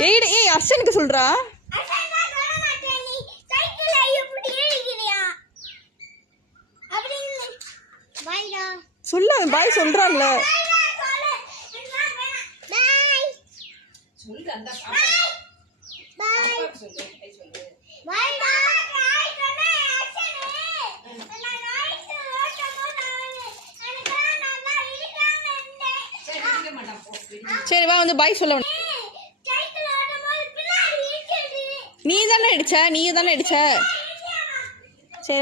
ஏய் அர்ஷனுக்கு சொல்றா. சொல்ல பாய் சொல்றான்ல. சரி வா வந்து பாய் சொல்ல. நீ தானே அடிச்ச சரி.